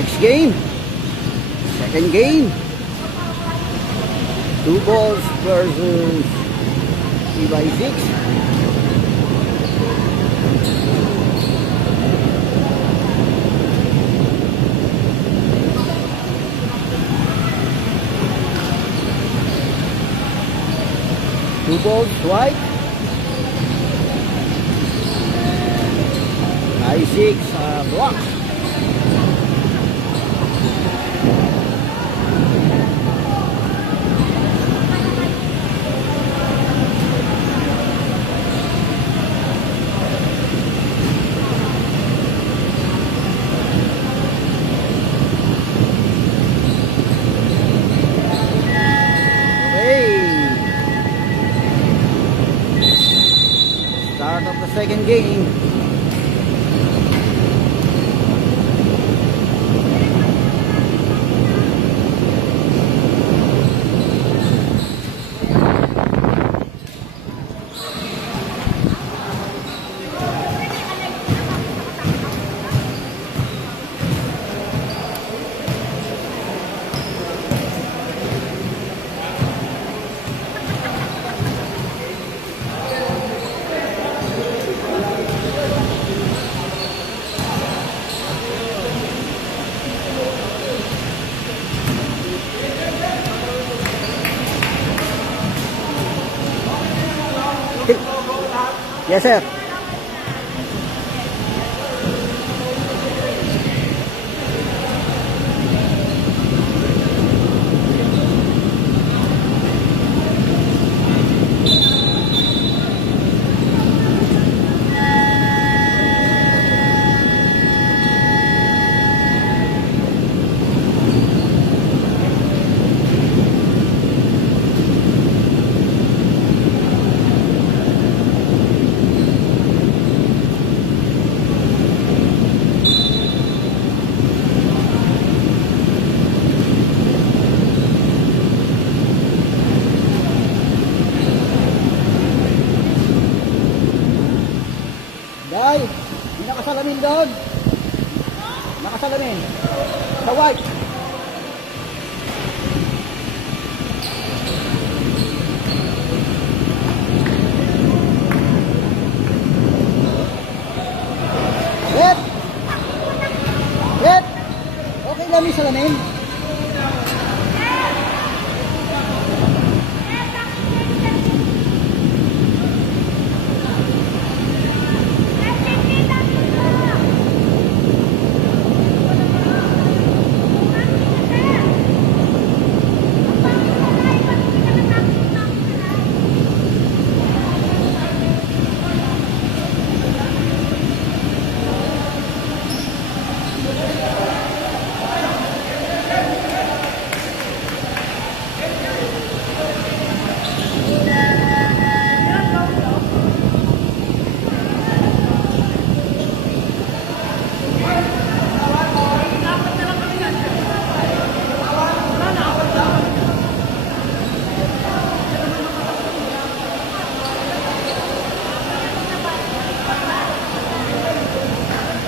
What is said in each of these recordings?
Next game. Second game. 2 balls versus 3x6. Two balls white. I6 block. Start of the second game. Yes, sir. Day, may nakasalamin doon. Nakasalamin. Sa white. Red. Red. Okay lang yung salamin.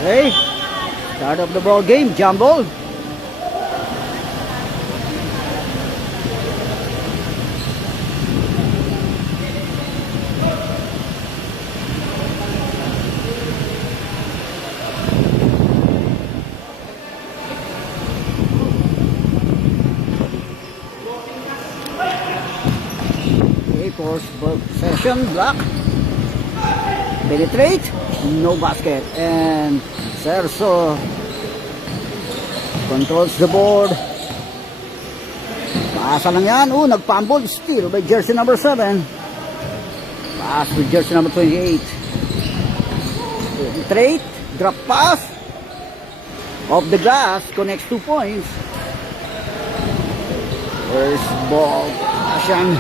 Okay, start of the ball game, jumble. Okay, force possession, block. Penetrate, no basket, and Serso controls the board. Paasa lang yan. Nagpambol, steal by jersey number 7. Pass with jersey number 28. Penetrate, drop pass. Off the glass, connects 2 points. First ball, Ashan.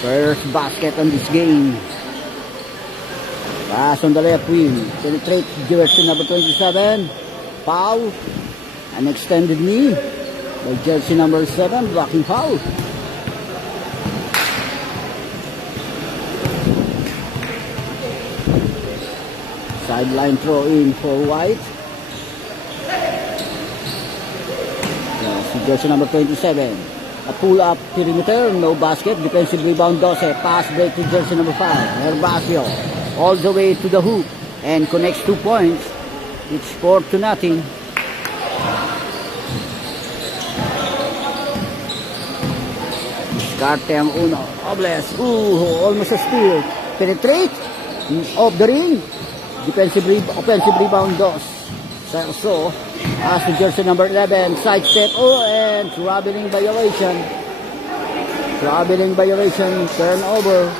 First basket on this game. Pass on the left wing. Penetrate jersey number 27. Foul. An extended knee by jersey number 7. Blocking foul. Sideline throw in for White. Si jersey number 27. A pull-up perimeter, no basket. Defensive rebound, 12. Pass break to jersey number 5. Herbacio. All the way to the hoop. And connects 2 points. It's 4-0. Cartem uno. Obles. Almost a steal. Penetrate. Off the ring. Offensive rebound, dos. Serso. As to jersey number 11. Side step. And traveling violation. Turnover.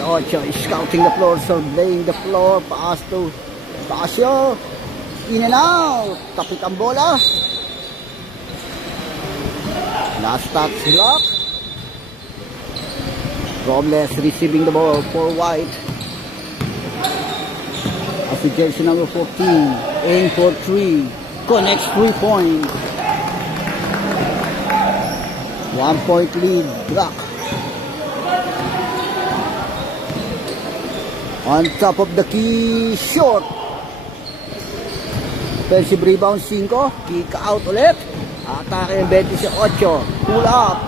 Ocho is scouting the floor, surveying the floor. Pass to Pasio. In and out. Tapit ang bola. Last touch block. Robles receiving the ball for White. As the jersey number 14. Aim for 3. Connects 3-point. 1-point lead. Block. On top of the key, short. Offensive rebound, 5. Kick out ulit. Atake yung 28. Pull up.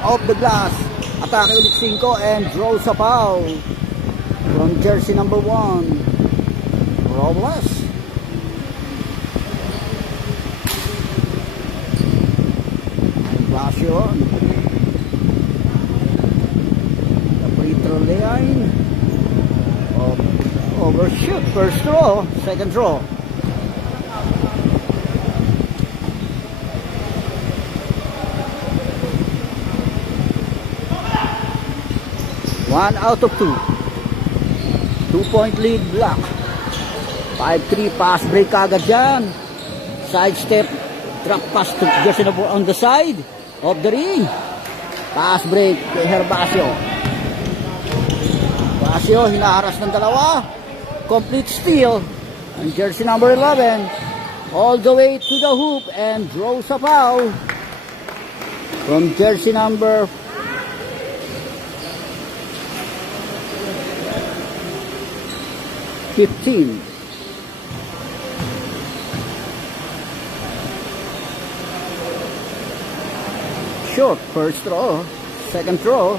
Off the glass. Atake ulit 5 and draws a foul. From jersey number 1. Robles. Ignacio. The free throw line. Overshoot. First throw. Second throw. One out of 2. 2-point lead. Block. 5-3. Pass break agad dyan. Side step. Drop pass to jersey on the side of the ring. Pass break kay Herbacio. Herbacio hinaharas ng dalawa. Complete steal. And jersey number 11. All the way to the hoop and draws a foul. From jersey number 15. Short. First throw. Second throw.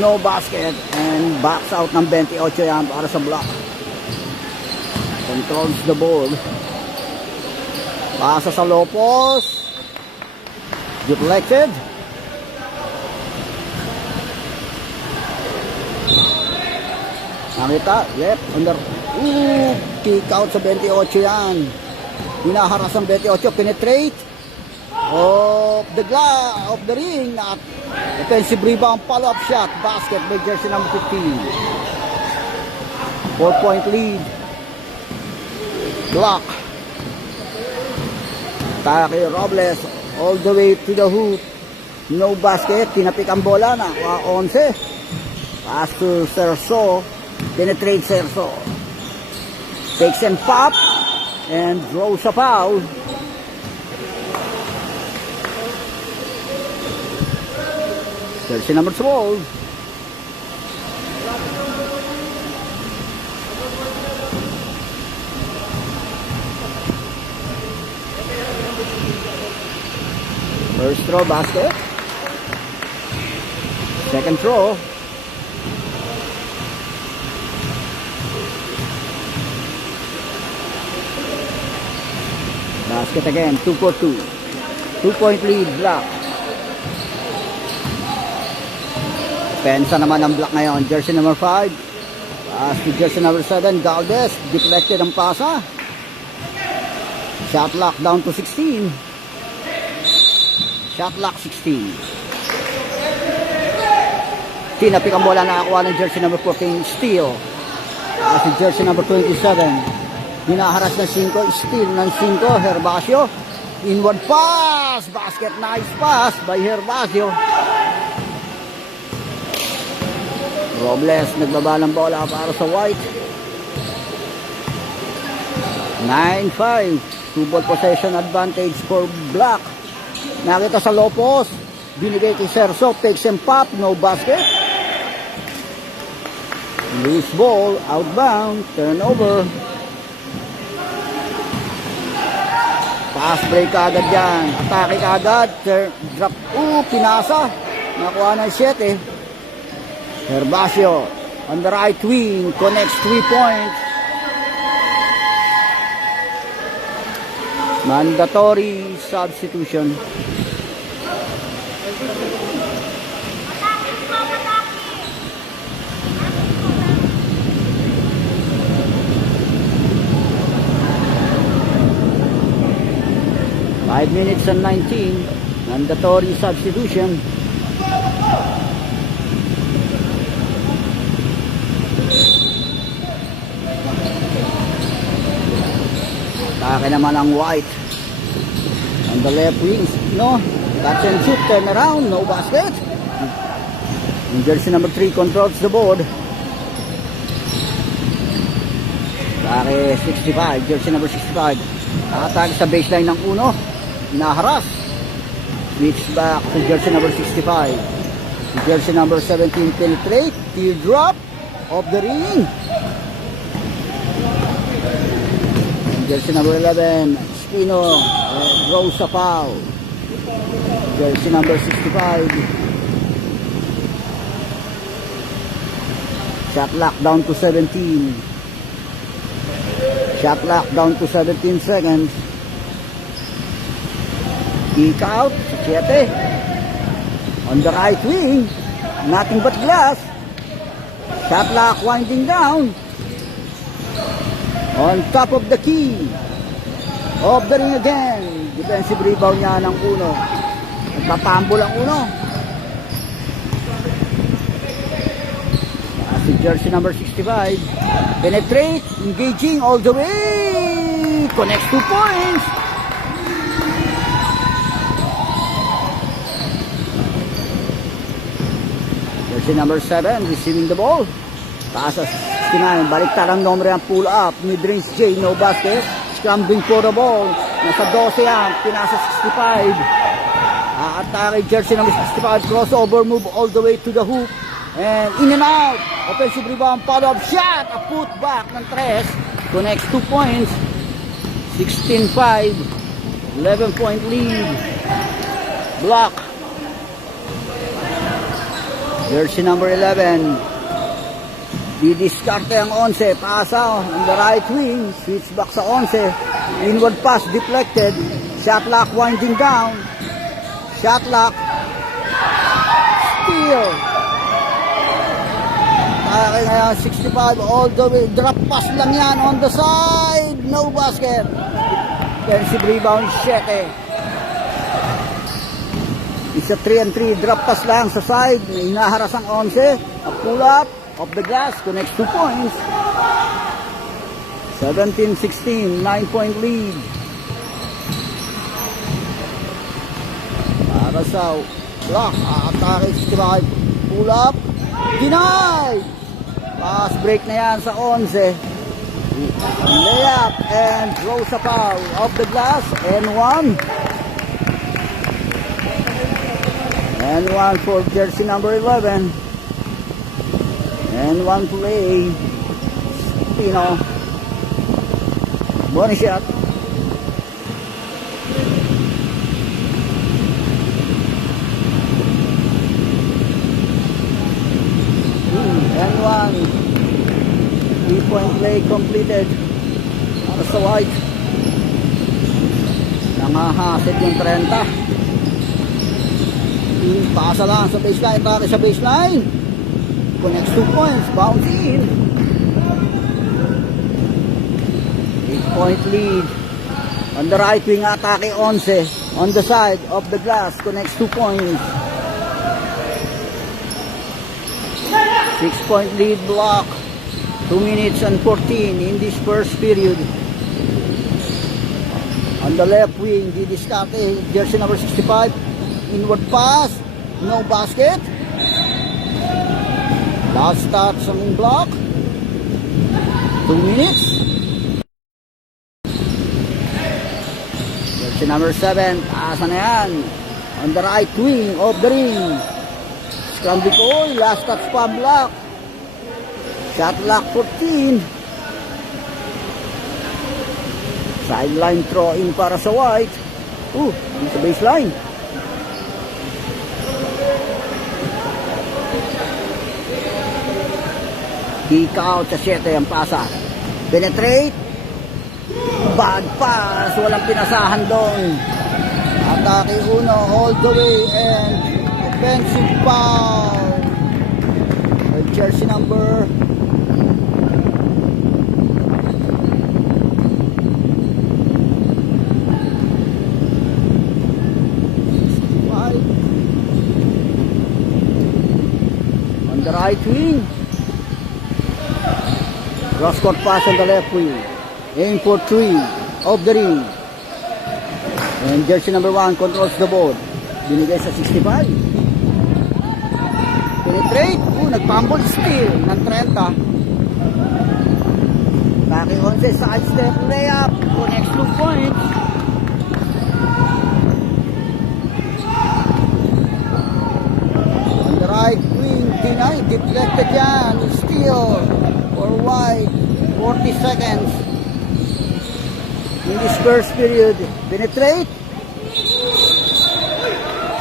No basket and backs out ng 28 yan para sa block. Controls the ball. Pasa sa low post. Deflected. Nakita? Yep. Under. Kick out sa 28 yan. Hinaharas ang 28. Penetrate. Off the ring. At offensive rebound, follow-up shot. Basket by jersey number 15. 4-point lead. Block. Atake Robles. All the way to the hoop. No basket. Tinapik ang bola na. 11. Pass to Serso. Penetrate Serso. Takes and pop. And draws a foul. Jersey number 12. First throw basket. Second throw. Basket again. 2 for 2. 2-point lead. Block. Pensa naman ang block ngayon. Jersey number 5. Pass to jersey number 7. Galvez. Deflected ang pasa. Shot lock down to 16. Shot lock 16. Tinapik ang bola na nakakuha ng jersey number 14. Steal. Pass to jersey number 27. Hinaharas ng 5. Steal ng 5. Herbacio. Inward pass. Basket. Nice pass by Herbacio. Robles nagbaba ng bola para sa White. 9-5. 2-ball possession advantage for Black. Nakita sa low post. Binigay kay Serso. Takes and pop. No basket. Loose ball. Outbound. Turnover. Pass break agad yan. Atake agad. Drop. Pinasa. Nakuha ng 7. Herbacio. On the right wing. Connects 3 points. Mandatory substitution. Five minutes and 19. Mandatory substitution. Atake naman ang White. On the left wing, no. Catch and shoot, turn around, no basket. And jersey number 3 controls the board. Atake 65, jersey number 65. Atake sa baseline ng uno. Naharas. Switch back to jersey number 65. Jersey number 17 penetrate. Teardrop of the ring. Jersey number 11, Spino, draws a foul. Jersey number 65. Shot clock down to 17. Shot clock down to 17 seconds. Kick out, 7. On the right wing, nothing but glass. Shot clock winding down. On top of the key. Off the ring again. Defensive rebound niya ng uno. Nagpapambol ang uno. Si jersey number 65. Penetrate. Engaging all the way. Connects 2 points. Jersey number 7. Receiving the ball. Pasas. 69, baliktad ang nombre ang pull up, mid-range J, no basket, scrambling for the ball, nasa 12 yan, pinasa 65, atake jersey number 65, crossover move all the way to the hoop, and in and out, offensive rebound, follow-up shot, a putback ng 3, connects 2 points, 16-5, 11-point lead, block, jersey number 11, didiskarte ang 11, pasa on the right wing, switch back sa 11, inward pass deflected, shot clock winding down, shot clock, steal, okay ngayon 65 all the way, drop pass lang yan on the side, no basket, defensive rebound 7, isa 3-3, drop pass lang sa side, hinaharas ang 11, a pull up, of the glass, connects 2 points. 17-16, 9-point lead. Para sa block, atake 65, pull up, denied. Pass break na yan sa 11. Layup and throws a foul of the glass, and 1. And 1 for jersey number 11. And 1 play. Pino. Bonus shot. And 1. 3-point play completed. Para sa White. Nangahasit yung 30. Pasa lang sa baseline. Para sa baseline. Connects 2 points, bounce in. 8-point lead. On the right wing, atake 11. On the side of the glass, connects 2 points. 6-point lead block. 2 minutes and 14 in this first period. On the left wing, didiskarte, jersey number 65. Inward pass, no basket. Last start sa block. 2 minutes. Jersey number 7, asa na yan? On the right wing of the ring. Scramble ko, last touch pa block. Shot lock 14. Sideline throw in para sa White. Sa baseline. Kick out sa 7 ang pasa. Penetrate. Bad pass. Walang pinasahan doon. Atake uno all the way and offensive foul. Jersey number 5 on the right wing. Cross court pass on the left wing. Aim for 3 of the ring. And jersey number 1 controls the ball. Binigay sa 65. Penetrate. Nag-fumble steal ng 30. Taki 11 side step layup. Connects 2 points. On the right wing, denied. Deflected yan. Steal for White. 40 seconds. In this first period, penetrate.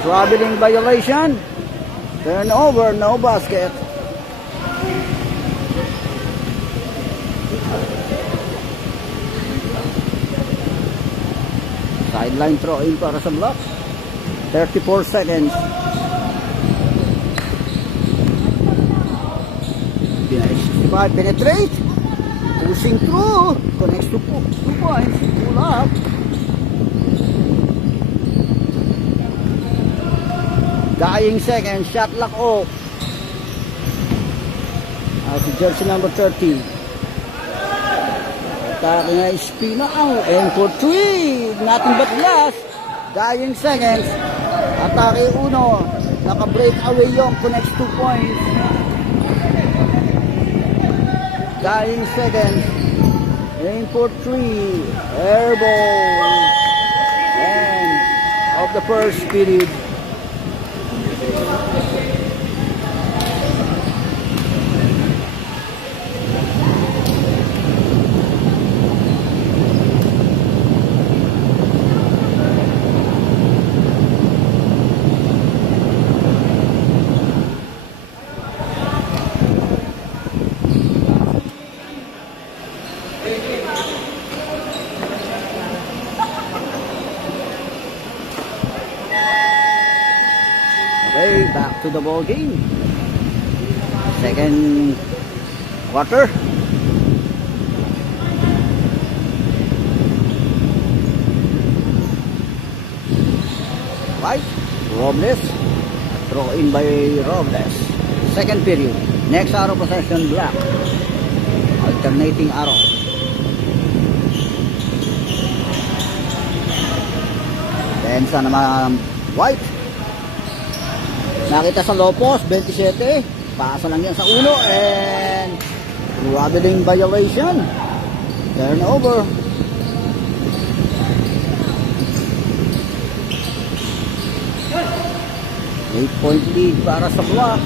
Traveling violation. Turnover, no basket. Sideline throw in para sa block. 34 seconds. Penetrate. Pushing through. Connects to 2 points. Pull up. Dying second. Shot lock off. Si jersey number 30. Atake nga Espina. And for 3. Nothing but glass. Dying seconds. Atake uno. Naka-break away yung connects 2 points. Dying seconds. Aim for 3. Airball. End of the first period. Okay, back to the ball game. Second quarter. Right, Robles. Throw in by Robles. Second period. Next arrow possession, Black. Alternating arrow. Then sa naman White. Nakita sa low post, 27. Pasa lang yan sa uno and traveling violation. Turnover. Eight-point lead para sa Block.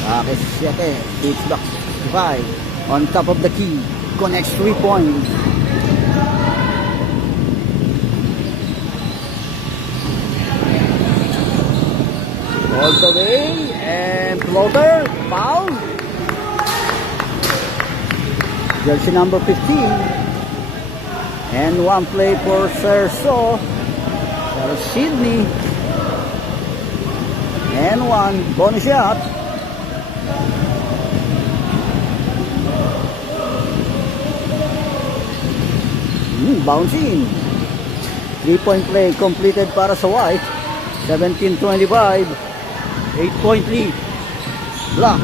Bakit 7. Six back 65. On top of the key. Connects 3 points. All the way, and floater, foul. Jersey number 15. And one play for Sir Sydney. And one bonus shot. Bouncing. 3-point play completed para sa White. 17-25. 8-point lead. Block.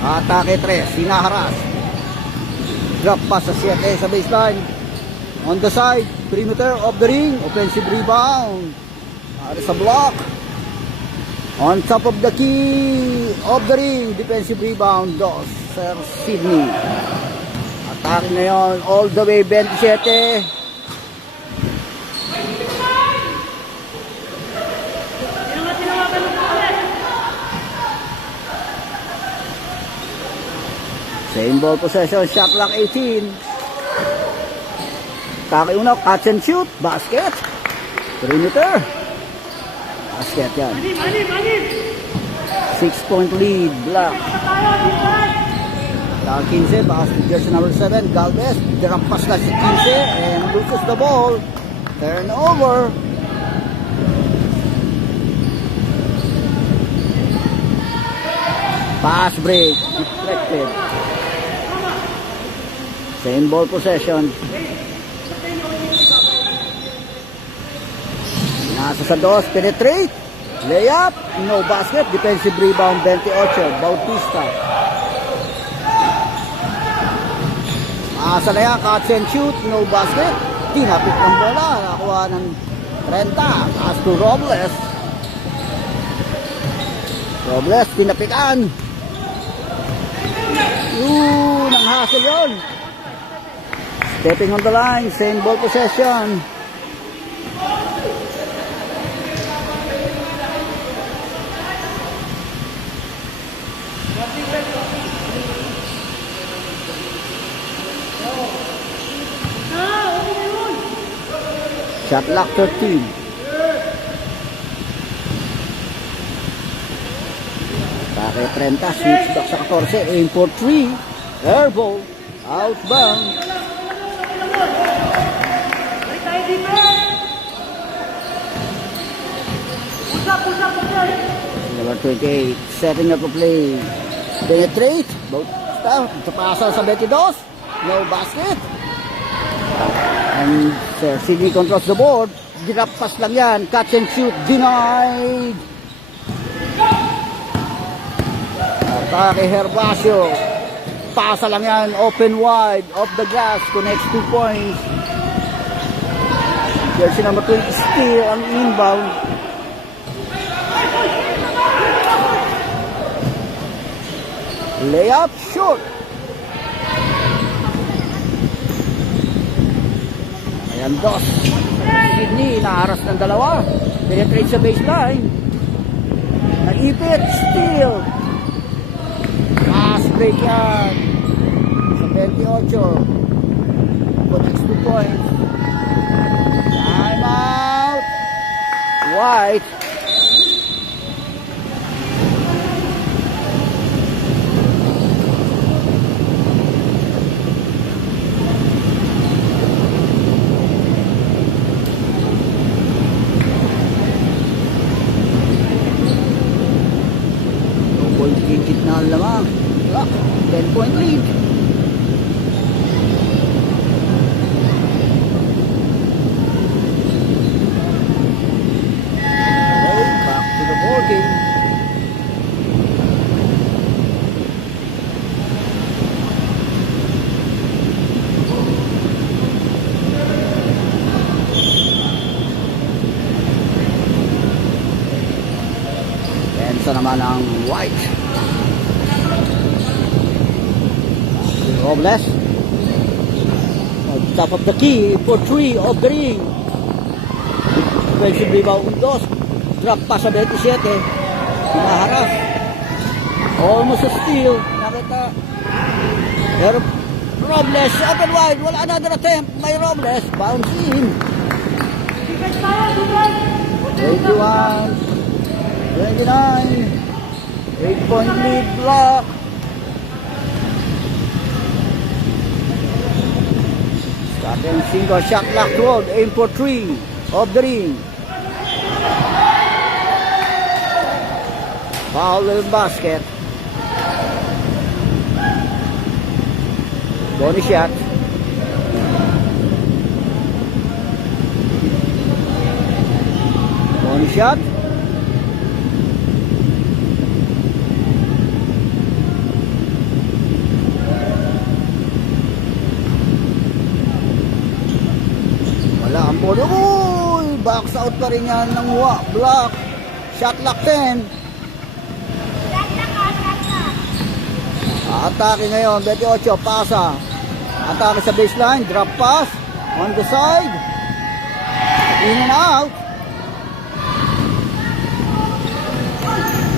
Atake 3. Sinaharas. Drop pass sa 7 sa baseline. On the side. Perimeter of the ring. Offensive rebound. Para sa Block. On top of the key of the ring. Defensive rebound. Dos. Sir Sydney. Atake ngayon, all the way 27. Same ball possession, shot clock 18. Atake una, catch and shoot, basket. Perimeter. Basket yan. 6-point lead, Black. Tawag 15, pass to jersey number 7, Galvez. Direct pass na si 15 and loses the ball. Turnover. Pass break, deflected. Same ball possession. Nasa sa dos, penetrate. Layup, no basket. Defensive rebound, 28, Bautista. Asa na yan, catch and shoot, no basket. Tinapit ng bola, nakuha ng 30. Pass to Robles. Robles, tinapikan. Ang hassle yun. Stepping on the line, same ball possession. Shot clock 13. Pake 30, switch back sa 14, aim for 3. Air ball, outbound. Number 28, setting up a play. Penetrate, Bautista, pasa sa 22, no basket. And Sydney controls the board. Drop pass lang yan. Catch and shoot. Denied. Atake Herbacio. Pasa lang yan. Open wide. Off the glass. Connects 2 points. Jersey number 20 still ang inbound. Layup short. Ayan, dos. Sydney, naaras ng dalawa. Penetrate sa baseline. Naipit, steal. Pass break yan. Sa 28. Connects 2 points. Time out. White. Gitna lamang. 10-point lead. Okay, back to the ball game. Pensa naman ang White. Robles on top of the key for 3 of the ring. Defensive rebound Undos. Drop pass sa 27. Hinaharap. Almost a steal. Nakita. Pero Robles open wide. Wala another attempt. May Robles. Bounce in. 21. 29. 8-point lead block. Starting single shot clock 12, aim for 3 of the ring. Foul the basket. Bonus shot. Bonus shot. Wala ang polo. Uy! Box out pa rin yan ng block. Shot lock 10. Atake ngayon. 28. Pasa. Atake sa baseline, drop pass, on the side, in and out.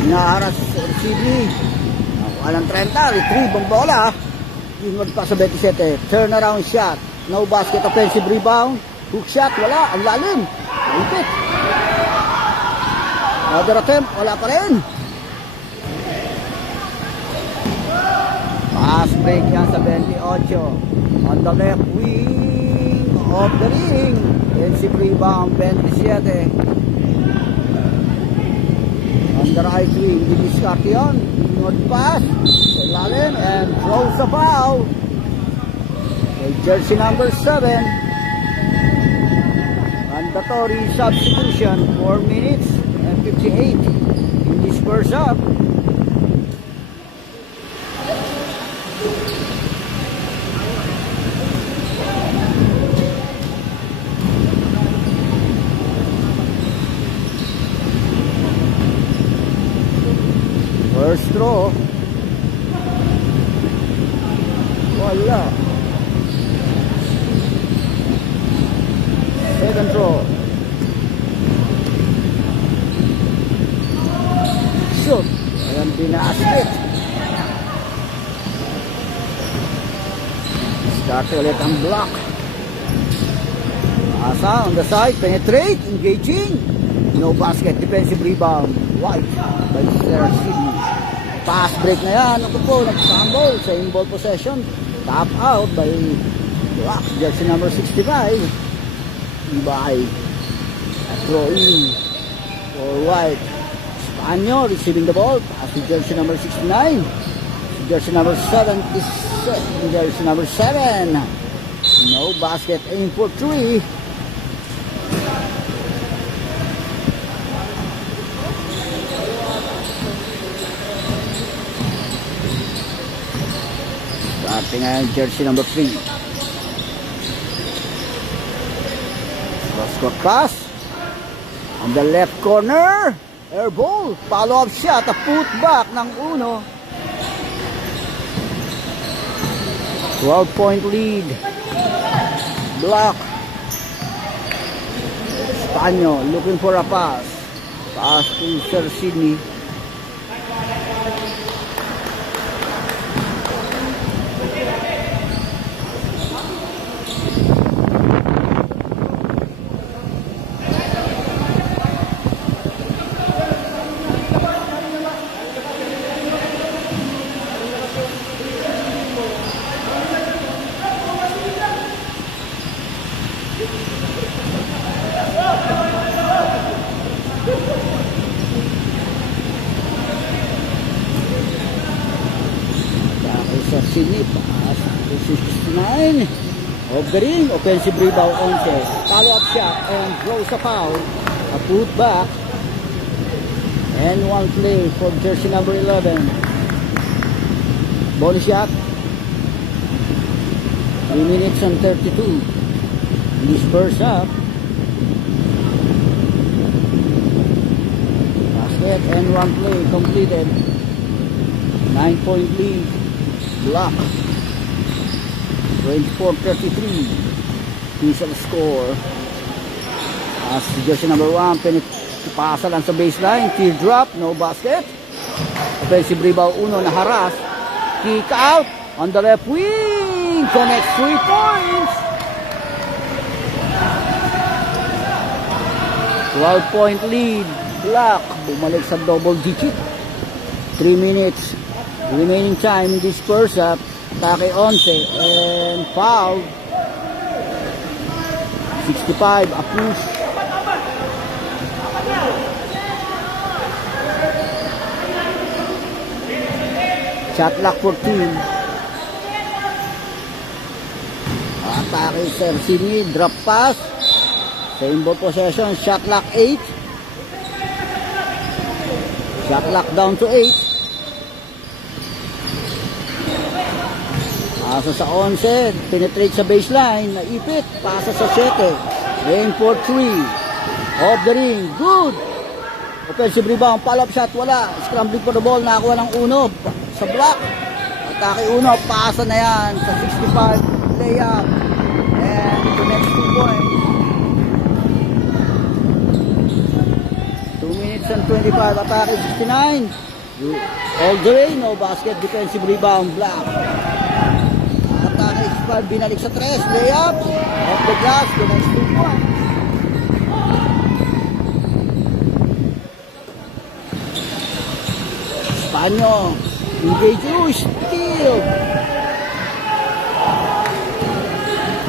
Inaharas sa Sydney. Walang 30, retrieve ang bola. Inward pa sa 27, turnaround shot, no basket, offensive rebound, hook shot, wala, ang lalim, ipit. Another attempt, wala pa rin. Pass break yan sa 28. On the left wing of the ring. Offensive rebound, 27. On the right wing, diniskarte yan. Inward pass, sa lalim, and throws a foul. With jersey number 7. Mandatory substitution, 4 minutes and 58 in this first up. First throw. Wala. Second throw. Shoot. Ayan, binasket. Start ulit ang block. Asa on the side. Penetrate. Engaging. No basket. Defensive rebound. White by Sydney. Pass break na yan. Ako po, nag-fumble sa in-ball possession. Tap out by Block, jersey number 65. By throw in for White. Espanyol receiving the ball. Pass to jersey number 69. Jersey number 7 is jersey number 7. No basket, aim for 3. Starting ang jersey number 3. Cross-court pass. On the left corner. Air ball. Follow-up shot. A putback ng Uno. 12-point lead. Block. Espanyol looking for a pass. Pass to Sir Sydney. Sydney pass to 69 of the ring, offensive rebound 11, follow-up shot and throws a foul, a putback, and one play for jersey number 11. Bonus shot, 3 minutes and 32 in this first half. Basket and one play completed. 9-point lead. Block. 24-33. Initial score. As jersey number 1, pasa lang sa baseline. Teardrop, no basket. Offensive rebound, Uno na haras. Kick out on the left wing. Connects 3 points. 12-point lead. Block. Bumalik sa double digit. 3 minutes. Remaining time in this first up. Atake 11 and foul. 65, a push. Shot clock 14. Atake Sir Sydney, drop pass. Same ball possession, shot clock 8. Shot clock down to 8. Pasa sa 11, penetrate sa baseline, naipit, pasa sa 7, aim for 3, off the ring, good, offensive rebound, follow-up shot, wala, scrambling for the ball, nakakuha ng Uno, sa block, atake Uno, pasa na yan, sa 65, layup. And the next 2 points. 2 minutes and 25. Atake 69. All the way. No basket. Defensive rebound. Black. Atake 65. Binalik sa 3. Layup. Off the glass. The next 2 points. Panyo, engage you, steal.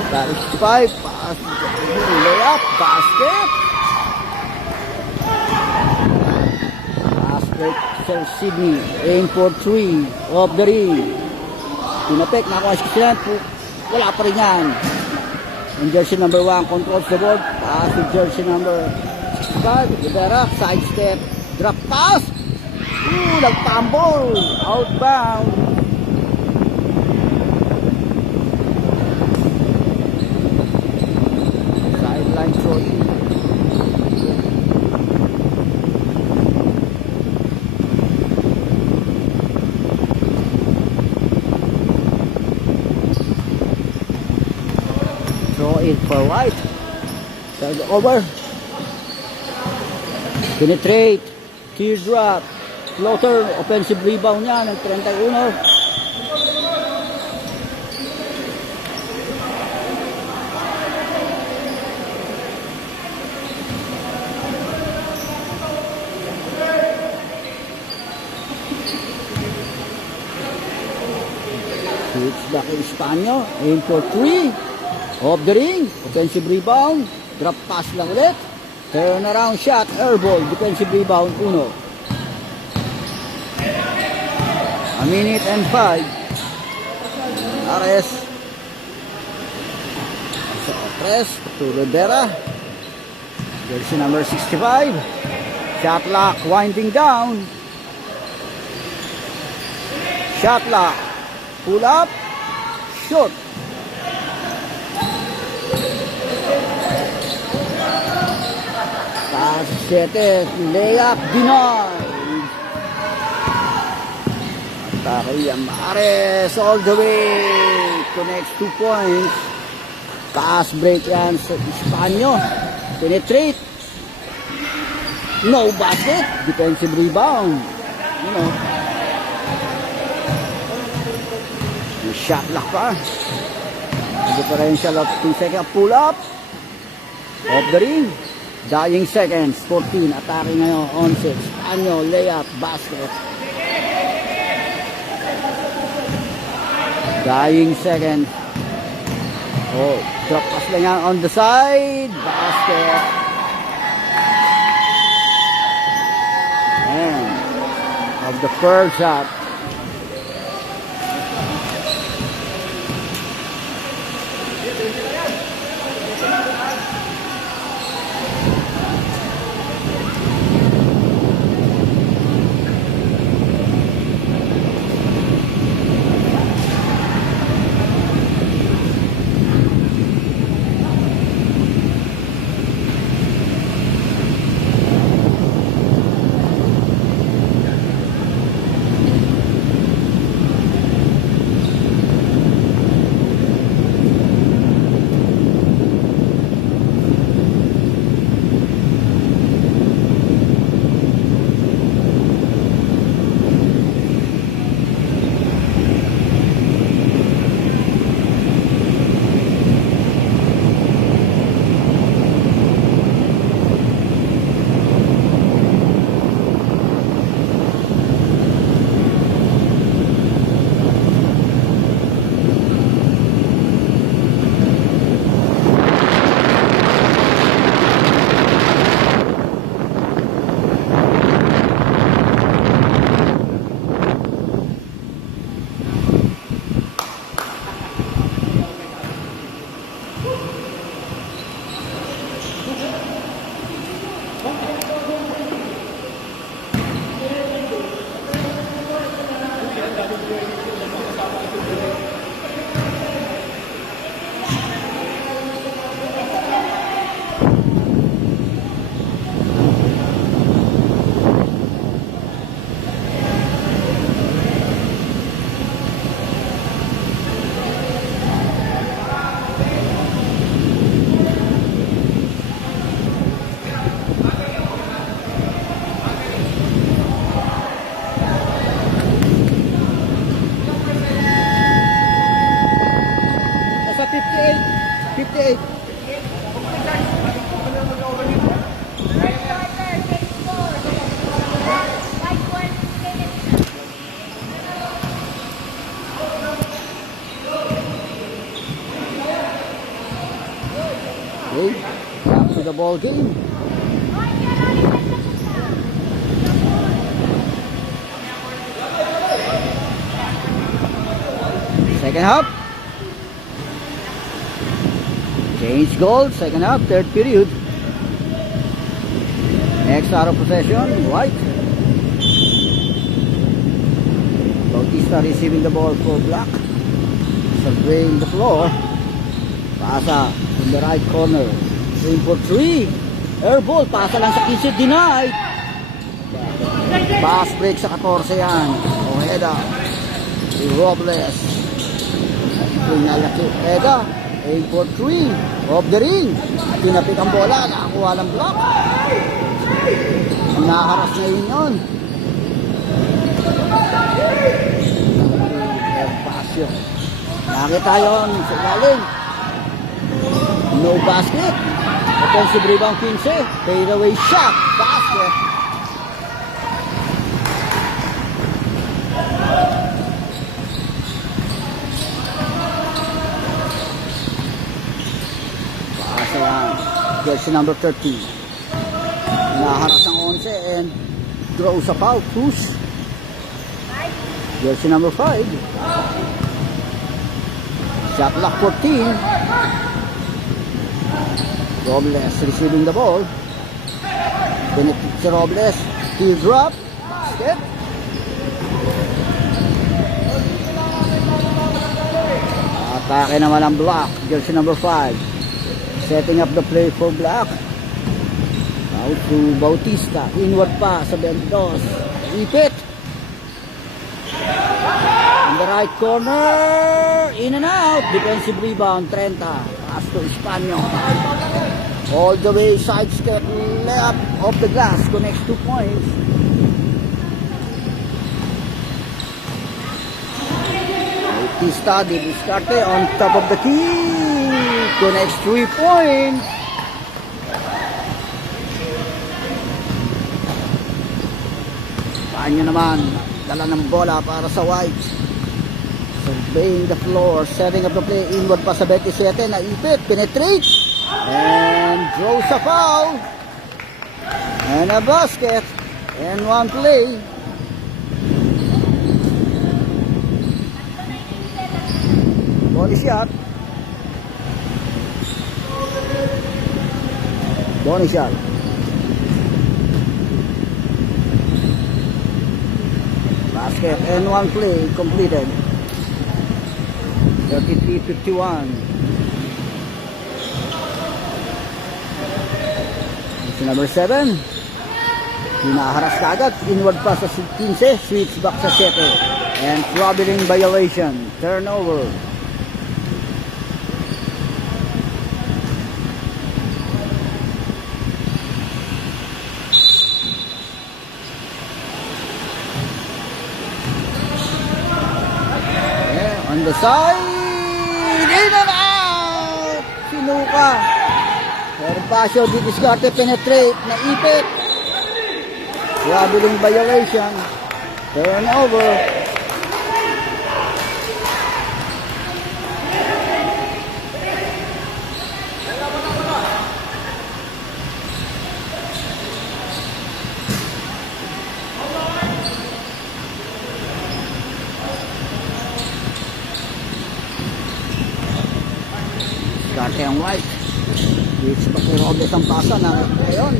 That is 5, pass, layup, basket. Basket, Sir Sydney, aim for 3, off the ring. Pinapek, nakuha siya, wala pa rin yan. And jersey number 1 controls the ball, pass to jersey number 5, Rivera, side step, drop pass. Nag-tumble, outbound. Sideline throw in. Throw in for White. Third over. Penetrate. Teardrop. Floater, offensive rebound niya ng 31. Switch back in Espanyo. Aim for 3. Off the ring. Offensive rebound. Drop pass lang ulit. Turn around shot. Airball. Defensive rebound 1. A minute and 5. Ares. Press to Rivera. Jersey number 65. Shot lock winding down. Shot lock. Pull up. Shoot. Pass set it. Layup denied. Takayam Ares all the way. Connects 2 points. Pass break yan sa Espanyo. Penetrate. No basket. Defensive rebound. You know. May shot lock pa. Differential of 2 seconds. Pull up. Off the ring. Dying seconds. 14. Atake ngayon. 11. Espanyo. Layup. Basket. Dying second. Oh, drop pass lang yan on the side. Basket. And of the first shot. the ball game. Second half. Change goal, second half, third period. Next out of possession, White. Bautista receiving the ball for Black. Surveying the floor. Pasa in the right corner. Aim for 3. Air ball, pasa lang sa 15, denied. Pass break sa 14 yan. Ojeda. Robles. Pinalaki. Ojeda. Aim for 3. Off the ring. Tinapik ang bola. Nakakuha ng block. Nakaharas na yun. Pasyo. Nakita yun sa galing. No basket. Offensive rebound 15. Fade away shot. Basket. Paasa yan. Jersey number 30. Naharas ang 11 and draws a foul. Push. Jersey number 5. Shot clock 14. Robles receiving the ball. Benefit si Robles. Steel drop. Basket. Atake naman ang Black. Jersey number 5. Setting up the play for Black. Out to Bautista. Inward pa sa 22. Ipit. In the right corner. In and out. Defensive rebound. 30. Pass to Espanyol. All the way. Sidestep. Layup off the glass. Connects 2 points. Bautista. Discarte on top of the key. Connects 3 points. Espanyol naman. Dala ng bola para sa White. Surveying the floor, setting up the play, inward pa sa 27, naipit, penetrate, and draws a foul, and a basket, and 1 play. Body shot. Body shot. Basket, and 1 play completed. 33-51. Number 7. Hinaharas kagad. Inward pa sa 15. Switch back sa 7. And traveling violation. Turnover. Yeah, on the side. In and out! Sinuka. Herbacio di discarte, penetrate, naipit. Traveling violation. Turnover. Discarte ang White. Which pa kay Robles ang pasa na ngayon.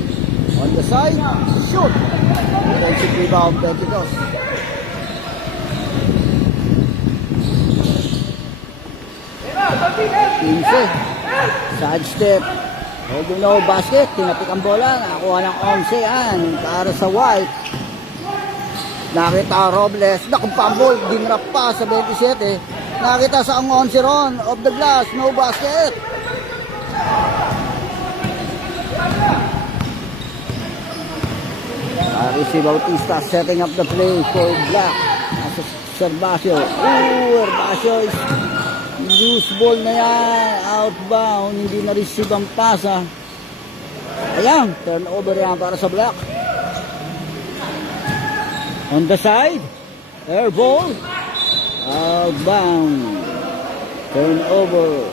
On the side, shoot! Defensive rebound, 22. Pinse. Side step. Holding low basket. Tinapik ang bola. Nakakuha ng 11 yan. Para sa White. Nakita Robles. Nakumpambol. Dinrap pa sa 27. Nakita sa ang 11 ron. Off the glass. No basket. Si Bautista setting up the play for Black. Nasa Herbacio. Herbacio is loose ball na yan. Outbound. Hindi na-receive ang pasa. Ayan. Turnover yan para sa Black. On the side. Air ball. Outbound. Turnover.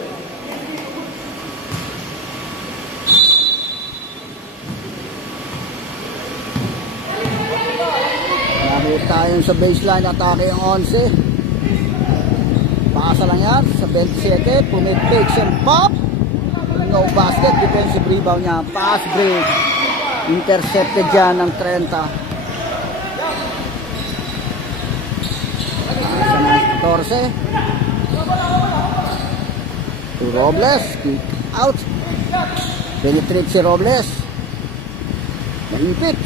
Nakita tayo sa baseline, atake yung 11. Pasa lang yan sa 27. Pumit takes and pop. No basket. Defensive rebound niya. Pass break. Intercepted dyan ng 30. Pasa ng 14. To Robles. Kick out. Penetrate si Robles. Nalimpit.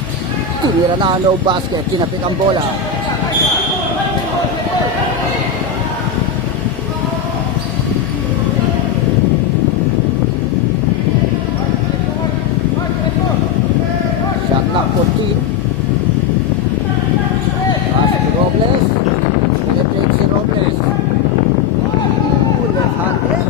Tumira na, no basket. Tinapik ang bola. Shot clock 14. Pasa si Robles. Penetrate si Robles. Left-handed.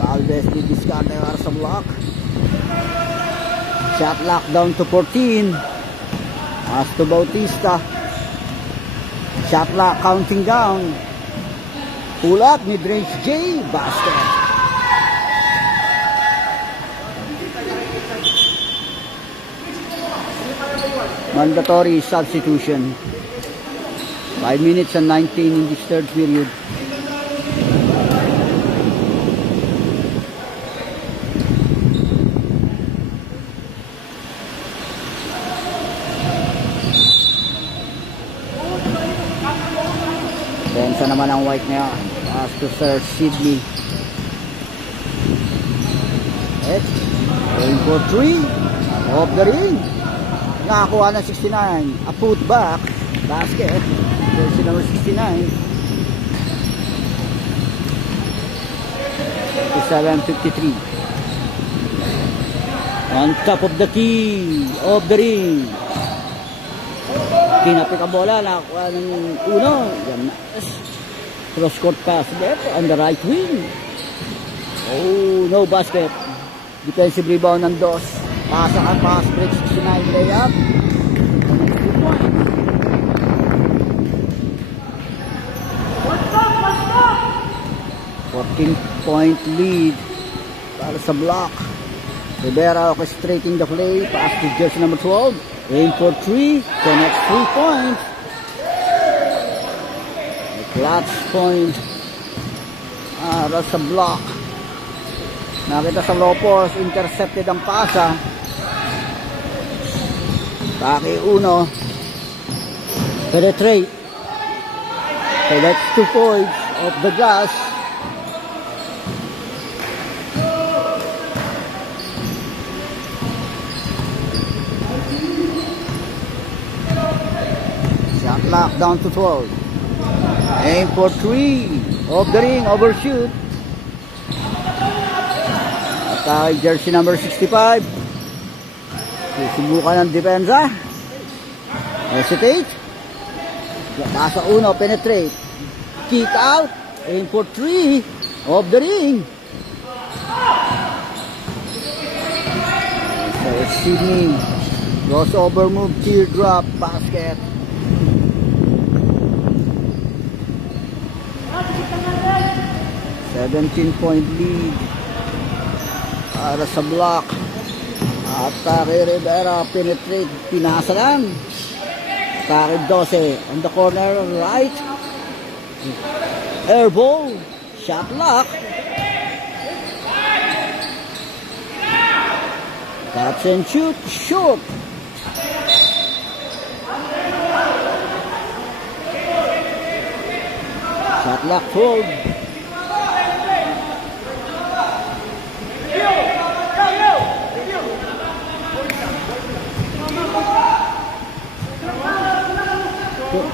Valdez didiskarte para sa block. Shot lock down to 14. As to Bautista. Shot lock counting down. Pull up ni Drange J. Basket. Mandatory substitution. 5 minutes and 19 in this third period. Pensa naman ang white niya. Pass to Sir Sidney. Going for 3. Off the ring. Nakakuha ng 69. A put back. Basket. Jersey number 69. 57-53. On top of the key. Off the ring. Tinapik ang bola. Nakakuha ng uno. Cross court pass left on the right wing. Oh, no basket. Defensive rebound ng Dos. Pasa ka, pass break 69 layup. 14-point lead para sa block. Rivera orchestrating the play. Pass to jersey number 12. Aim for 3. Connects 3 points. A clutch point para sa block. Nakita sa low post. Intercepted ang pasa. Taki uno. Penetrate. So that's 2 points off the glass. Shot clock down to 12. Aim for 3. Off the ring, overshoot. Atake jersey number 65. Susubukan ng depensa. Hesitate. Pasa uno, penetrate. Kick out. Aim for 3. Off the ring. So Sidney. Crossover move, teardrop, basket. $17-point lead para sa block. Atake Rivera, penetrate, pinasa lang. Atake 12 on the corner right. Air ball, shot lock. Catch and shoot, shoot. Shot lock 12.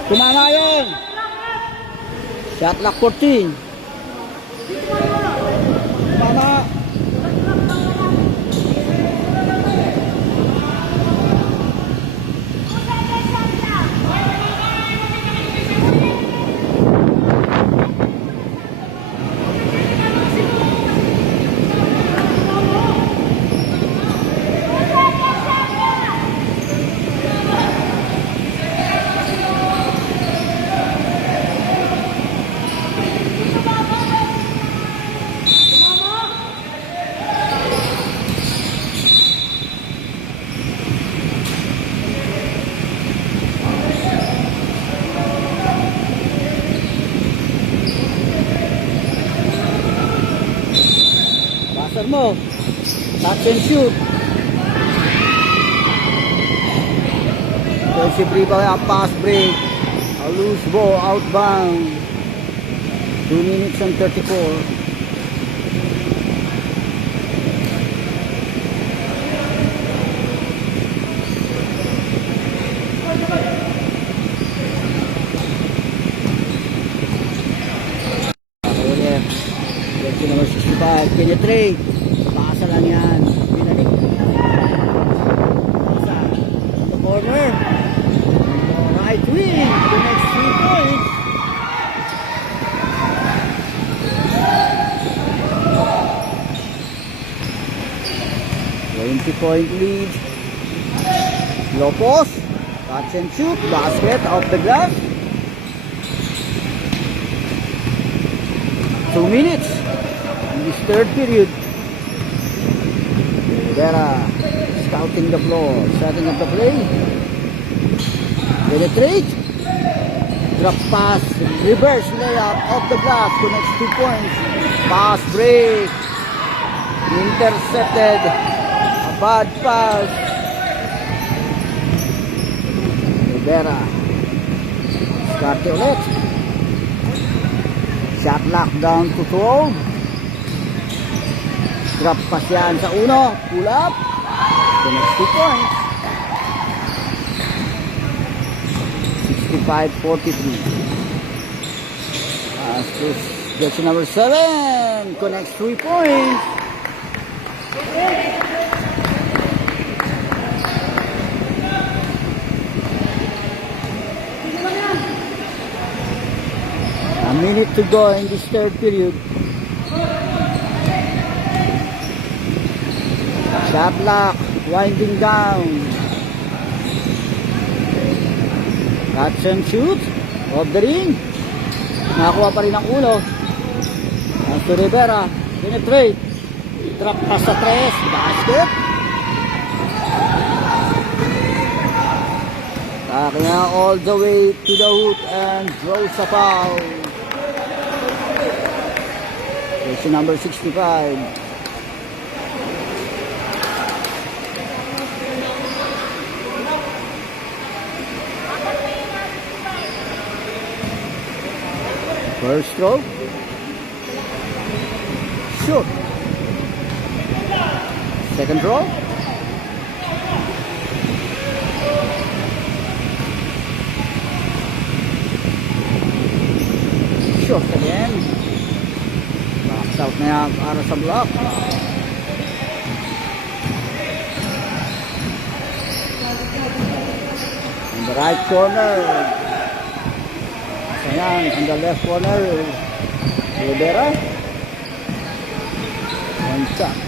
Kumama yun. Shot lock 14. Kumama. Passer mo. Touch and shoot. Defensive rebound, pass break. A loose ball, outbound. 2 minutes and 34. Jersey number 65, penetrate. Pasa lang yan. Binalik. Pasa. In the corner. Right wing. The next 3 points. .20 lead. Lopos. Catch and shoot. Basket off the glass. 2 minutes. This third period. Vera scouting the floor, setting up the play. Penetrate. Drop pass, reverse layup off the glass, connects 2 points. Pass break. Intercepted. A bad pass. Vera. Scotty ulit. Shot lock down to 12. Drop pass yan sa uno. Pull up. The next 2 points. 65-43. Jersey number 7. Connects 3 points. A minute to go in this third period. Shot lock, winding down. Catch and shoot. Off the ring. Nakakuha pa rin ang ulo. As to Rivera. Penetrate. Drop pass sa 3. Basket. Kaya all the way to the hoop and draws a foul. Jersey number 65. First stroke. Shoot. Second throw. Shoot again. Box out na yan para sa block. In the right corner. Ayan, in the left corner, Rivera. One shot.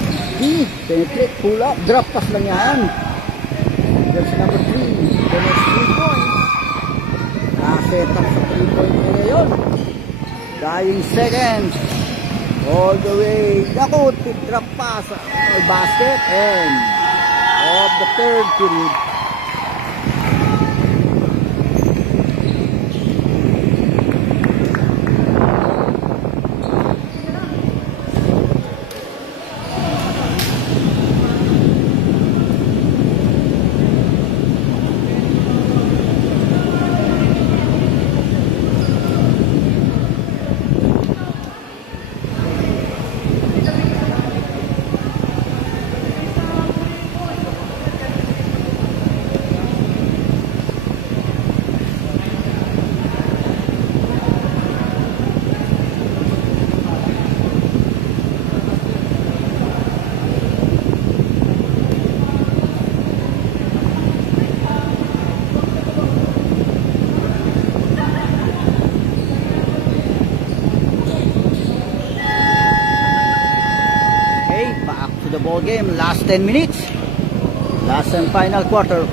Penetrate, pull up, drop pass lang yan. Jersey number 3, the next 3 points. Nakaset up sa 3-point area yun. Dying seconds. All the way. Dakot, drop pass. Basket and of the third period. The ball game, last 10 minutes, last and final quarter.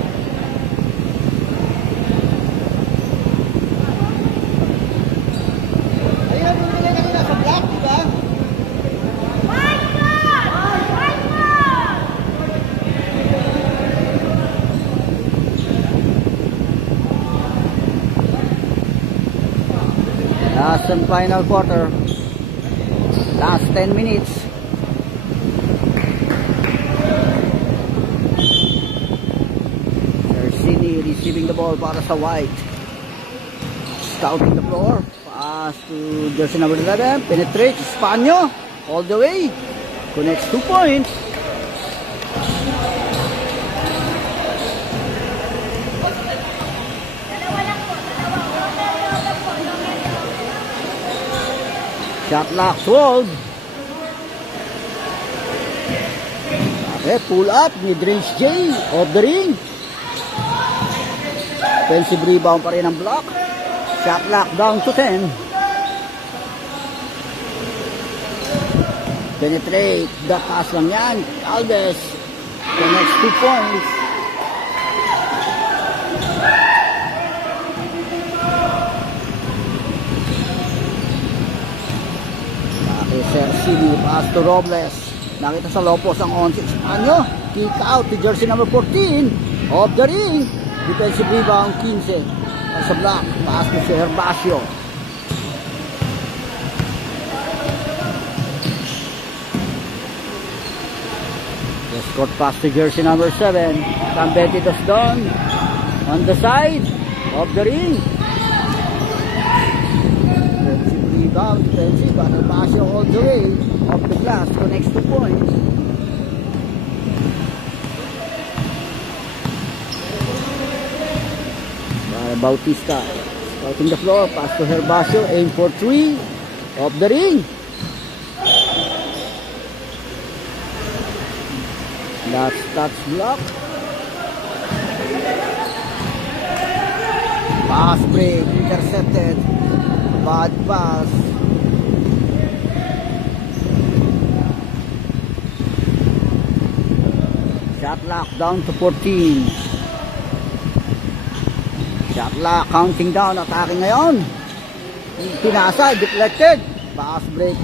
Last and final quarter, last 10 minutes. receiving the ball para sa White. Scouting the floor. Pass to jersey number 11. Penetrates. Espanyo. All the way. Connects 2 points. Shot lock 12. Okay, pull up. Mid-range J. Off the ring. Offensive rebound pa rin ang block. Shot lock down to 10. Penetrate. The pass lang yan. Alves. The next 2 points. Okay, Cersini. Pass to Robles. Nakita sa Lopos ang 11 Espanyo. Kick out to jersey number 14. Off the ring. Defensive rebound 15. Sa block. Pass to Herbacio. Short pass to jersey number 7. Cambetitos down. On the side. Off the ring. Defensive rebound. Defensive. Herbacio all the way. Off the glass. Connects 2 points. Bautista scouting the floor, pass to Herbacio, aim for 3, off the ring. That's touch block. Pass break, intercepted. Bad pass. Shot lock down to 14. Shot lock, counting down, attacking ngayon. Pinasa, deflected. Pass break.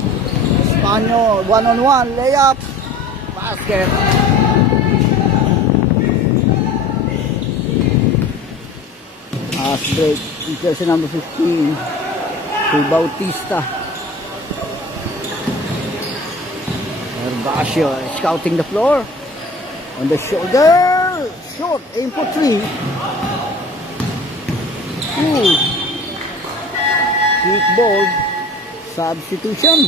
Espanyo, 1-on-1, layup. Basket. Pass break. Jersey number 15. To Bautista. Herbacio, scouting the floor. On the shoulder. Short, aim for 3. Quick ball. Substitution.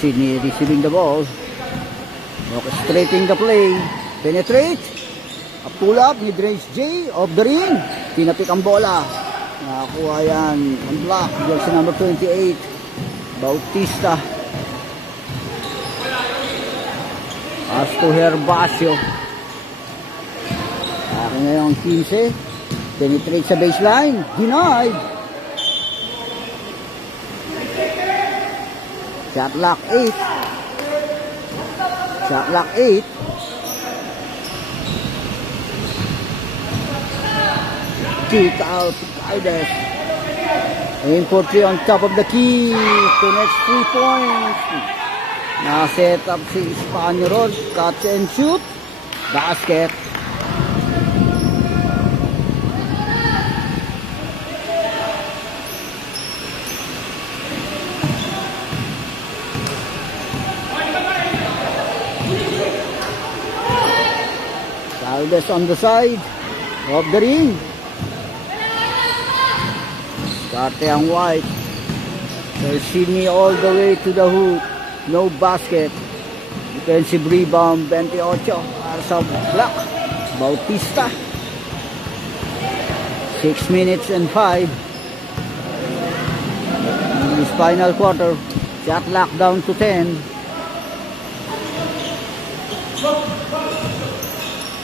Sydney receiving the ball. Orchestrating the play. Penetrate. A pull up. Mid-range J. Off the ring. Tinapik ang bola. Nakakuha yan. Ang block. Jersey number 28. Bautista. Pass to Herbacio. Akin na yung 15. Penetrate sa baseline. Denied. Shot lock 8. Shot lock 8. Kick out. Alves. Aim for 3 on top of the key. Connects 3 points. Na-set up si Espanyo Road. Catch and shoot. Basket. Alves on the side. Off the ring. Karte ang White. Sydney all the way to the hoop. No basket. Defensive rebound 28 para sa block. Bautista. 6 minutes and 5. In this final quarter. Shot lock down to 10.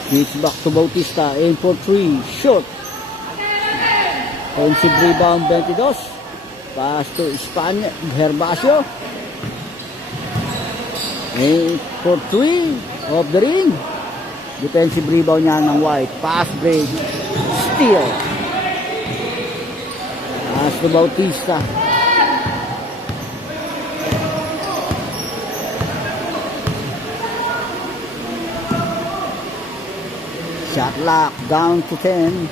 Switch back to Bautista. Aim for 3. Shot. Offensive rebound 22. Pass to Espanyo. Herbacio. Aim for 3. Off the ring. Defensive rebound niya ng White. Pass break. Steal. Pass to Bautista. Shot lock down to 10.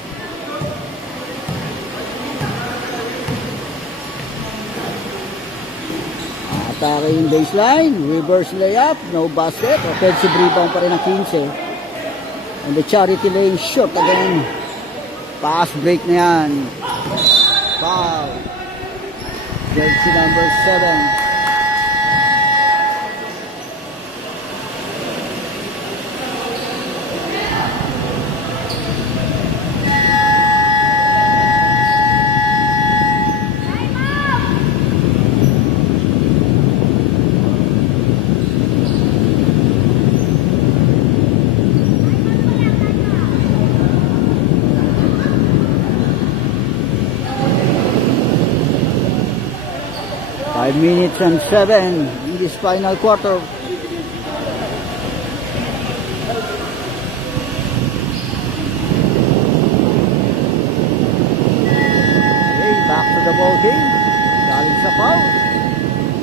Atake yung baseline. Reverse layup. No basket. Offensive rebound pa rin ang 15. And the charity lane shot again. Pass break na yan. Foul. Jersey number 7. 5 minutes and 7 in this final quarter. Okay, back to the ball game. Galing sa foul.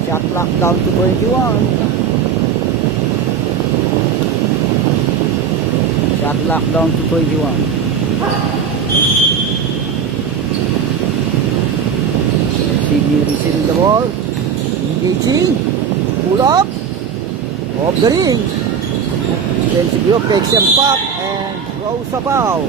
Shot clock down to 21. Shot clock down to 21. Sydney receiving the ball. Engaging. Pull up. Off the ring. Defensive group takes him pop and throws a foul.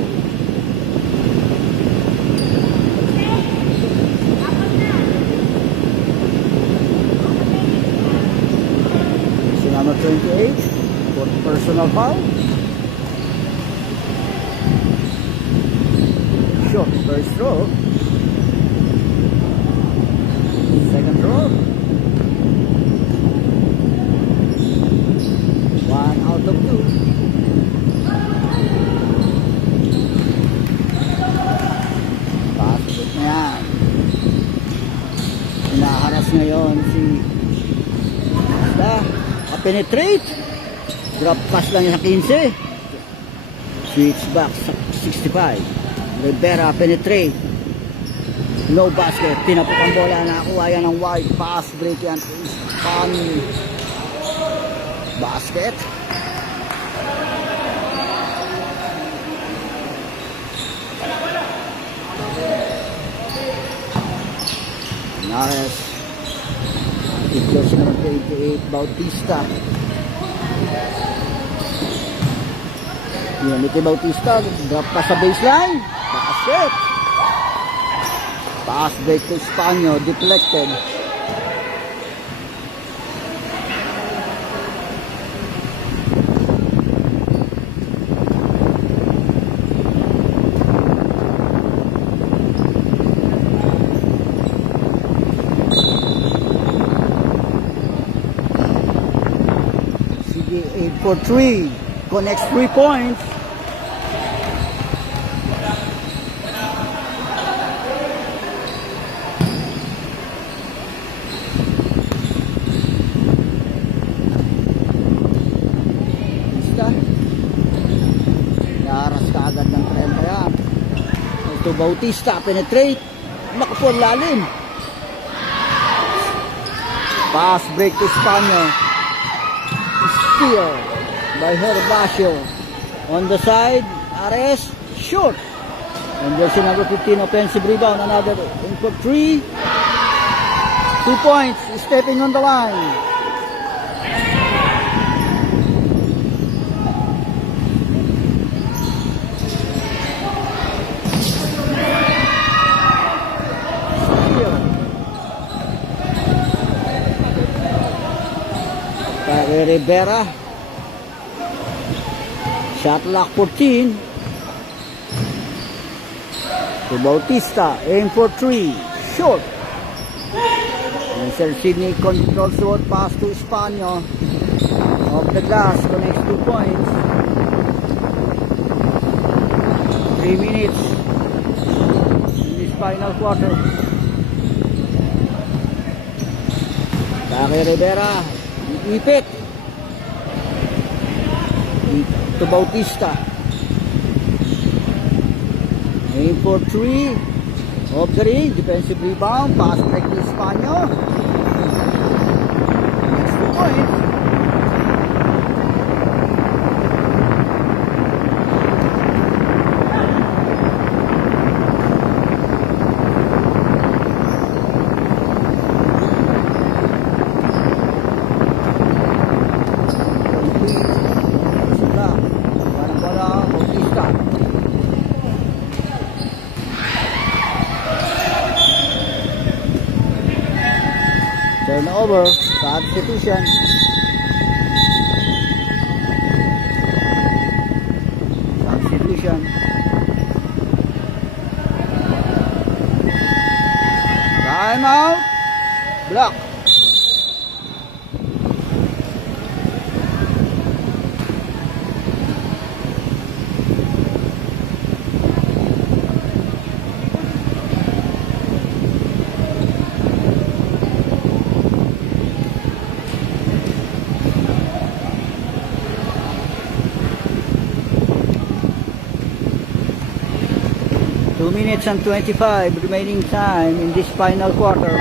So number 28 for personal foul. Short first throw. Second throw. One out of two. Basket na yan. Hinaharas ngayon si penetrate. Drop pass lang yung sa 15. Switch back sa 65. Rivera penetrate. No basket. Tinapok ang bola. Nakakuha yan ng wide pass break yan. Pan basket. Nares. Ito si number 28 Bautista. Yan ito Bautista. Drop pa sa baseline. Basket. Pass break to Espanyo. Deflected. Sige, 8 for 3. Connects 3 points. Naras ka agad ng 30 yan. Ito Bautista, penetrate. Nakapo lalim. Pass break to Espanyo. Steal by Herbacio. On the side, Ares, short. And there's number 15 offensive rebound. Another in for 3. 2 points, stepping on the line. Rivera. Shot lock 14. To Bautista. Aim for 3. Short. And Sir Sydney controls short pass to Espanyo. Off the glass. Connects 2 points. 3 minutes in this final quarter. Kake Rivera. Ipit. To Bautista. Aim for 3. Off the ring. Defensive rebound. Pass break to Espanyo. Next 2 points. Turnover. Substitution. Substitution. Time out. Block. Two minutes and 25 remaining time in this final quarter.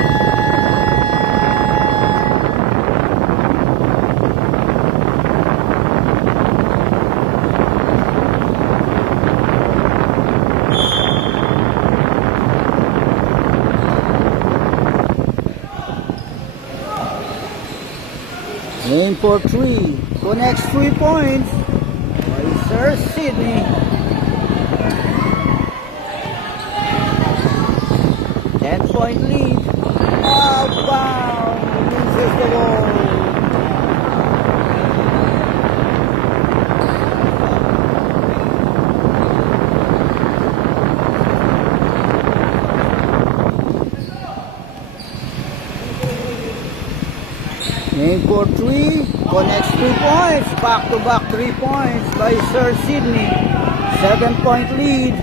Aim for three. Connects 3 points. By Sir Sydney. 10-point lead. Oh, wow! Loses the ball. Aim for three. Connects 3 points. Back-to-back 3 points by Sir Sydney. 7-point lead.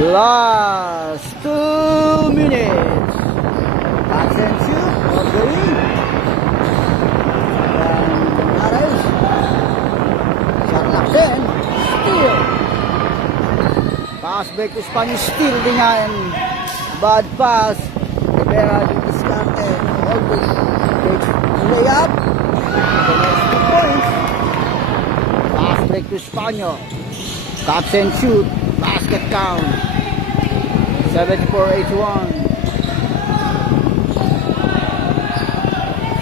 Last 2 minutes. Catch and shoot. Okay. Nares. Shot lock din. Steal. Pass back to Spanish. Steal din yan. Bad pass. Rivera di diskarte. Always. Layup. The next 2 points. Pass break to Spanish. Catch and shoot. Basket count. 74-81.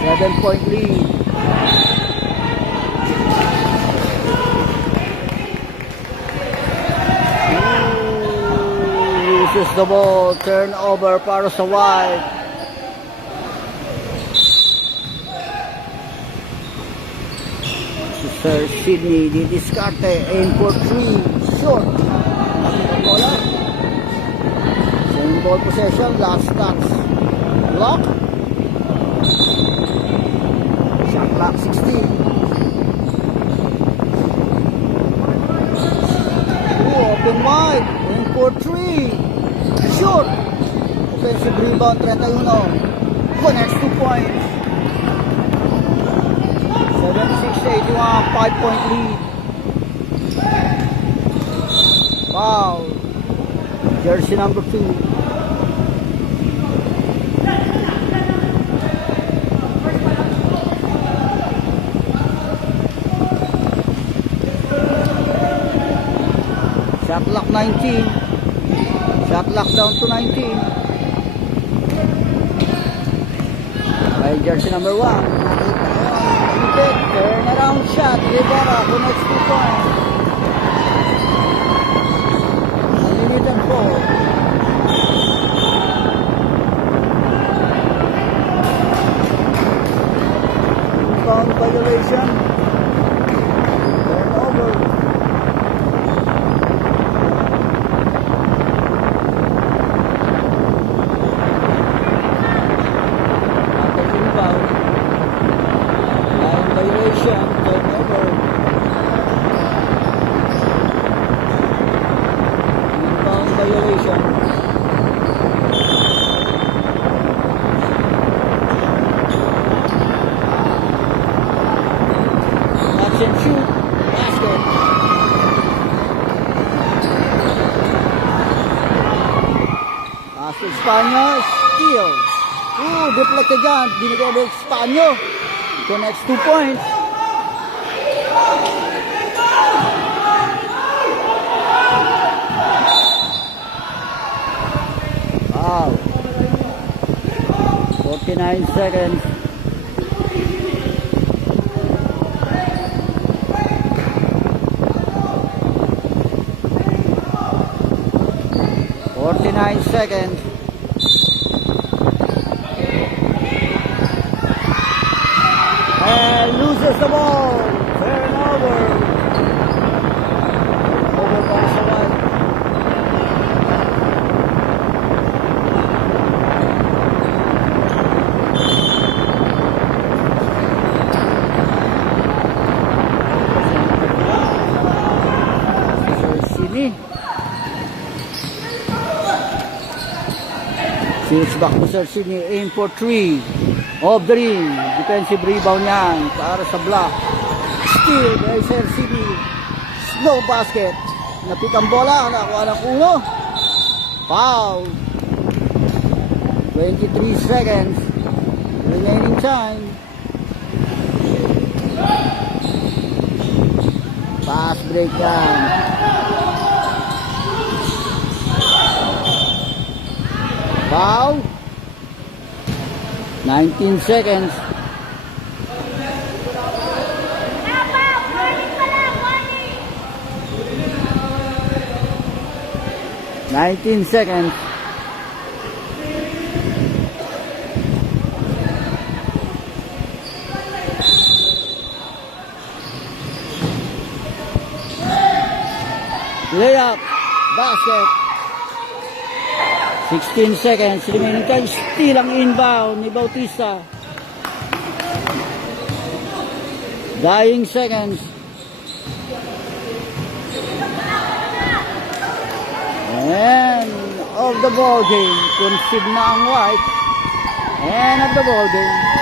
7-point lead. Loses the ball. Turnover para sa White. Sir Sydney di diskarte. Aim for 3. Short. Bola. Same ball possession. Last touch. Block. Shot clock 60. Open wide. Aim for 3. Short. Offensive rebound 31. Connects 2 points. 76-81. 5-point lead. Wow. Jersey number 2. Shot clock 19. Shot clock down to 19. By jersey number 1. Turn around shot. Rivera connects 2 points. Unlimited 4. Rebound violation. Turnover. And shoot. Basket. Pass to Espanyol. Steal. Deflected dyan. Binigay by Espanyol. Connects 2 points. Wow. 49 seconds. 49 seconds. loses the ball. Turnover. Over para sa white. Sini. Switch back to Sini. Aim for 3. Off the ring. Defensive rebound yan para sa block. Steal by Sini. Snow basket. Napik ang bola. Nakuha ng uno. Foul. 23 seconds. Remaining time. Fast break yan. Foul. 19 seconds. Nineteen seconds. Layup. Basket. 16 seconds remaining time. Still ang inbound ni Bautista. Dying seconds. And of the ball game. Concede na ang white. And of the ball game.